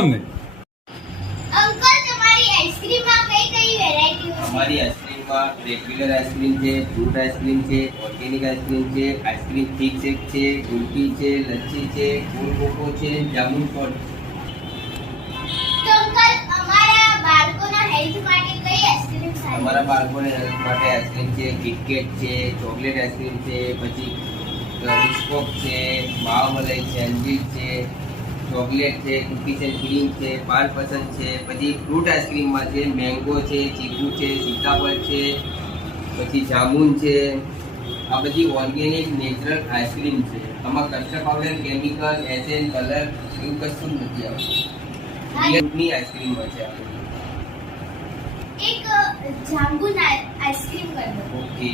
Uncle તમારી આઈસ્ક્રીમમાં કઈ કઈ વેરાયટી છે? हमारी आइसक्रीम का रेगुलर आइसक्रीम है, फ्रूट आइसक्रीम है, ऑर्गेनिक आइसक्रीम है, आइसक्रीम थिक शेक है, गुलकी है, लच्छी है, फूल कोको है, जामुन पॉट। તો અંકલ અમારા બાળકોના હેલ્થ માટે કઈ આઈસ્ક્રીમ સારી? हमारा बाळकोने हेल्थ માટે आइसक्रीम है, किटकेट है, चॉकलेट आइसक्रीम है, પછી बिस्कोप है, मावा मलाई है, अंजीर है, चॉकलेट है, कुकीज एंड क्रीम है, पान पसंद है, પછી फ्रूट आइसक्रीम में है मैंगो है, चीकू है, सीताफळ है, પછી जामुन है। आ बधी ऑर्गेनिक नेचरल आइसक्रीम है। आमा custard powder, chemical, essence, colour એવું કશું નથી આવતું। રીયલની આઈસ્ક્રીમ હોય છે। એક જાંબુન આઈસ્ક્રીમ કરી દો। ઓકે,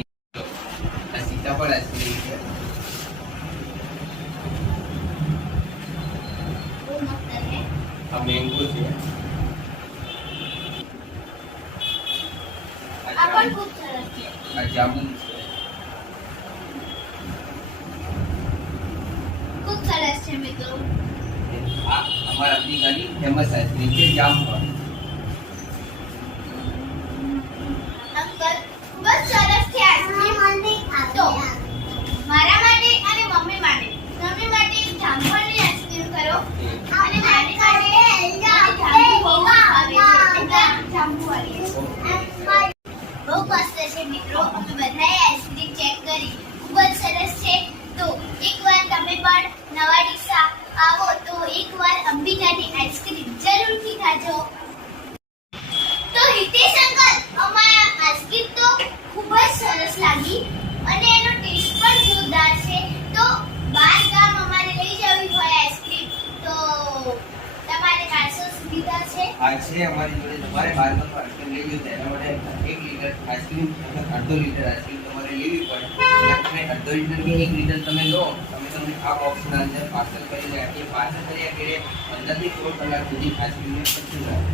આ सीताफळ आइसक्रीम है। બહુ મસ્ત છે। આ મેંગો છે। આ પણ ખૂબ સરસ છે। આ જામુન છે। ખૂબ સરસ છે મિત્રો। આ અમારા અફ્રિકાની ફેમસ આઈસ્ક્રીમ છે જામફળ। અંકલ ખૂબ જ સરસ છે આઈસ્ક્રીમ। તો મારા માટે અને મમ્મી માટે એક જામફળની આઈસ્ક્રીમ કરો અને મારી માટે જાંબુ બહુ ભાવે છે એટલે જાંબુવાળી આઈસ્ક્રીમ। બહુ મસ્ત છે મિત્રો। અમે બધાએ આઈસ્ક્રીમ ચેક કરી, ખૂબ જ સરસ છે। તો એકવાર તમે પણ નવા ડીસા આવો તો એકવાર અંબિકાની આઈસ્ક્રીમ જરૂરથી ખાજો। તો હિતેશ અંકલ, અમારા આઈસ્ક્રીમ તો ખૂબ જ સરસ લાગી અને એનો ટેસ્ટ પણ જોરદાર છે। તો બહાર ગામ અમારે લઈ જવી હોય આઈસ્ક્રીમ તો તમારે 500 સુવિધા છે? આ છે અમારી જોડે। તમારે બારમાં તો આઈસ્ક્રીમ લેવી હોય તો એના માટે 1 લીટર આઈસ્ક્રીમ અથવા અડધો લીટર આઈસ્ક્રીમ તમારે લેવી પડે। એના તમે અડધો લીટર કે 1 લીટર તમે લો, તમને આ બોક્સના અંદર પાર્સલ કરીને આપીએ। પાર્સલ કર્યા કે 15 થી 16 કલાક સુધી આઈસ્ક્રીમને પચી જાય।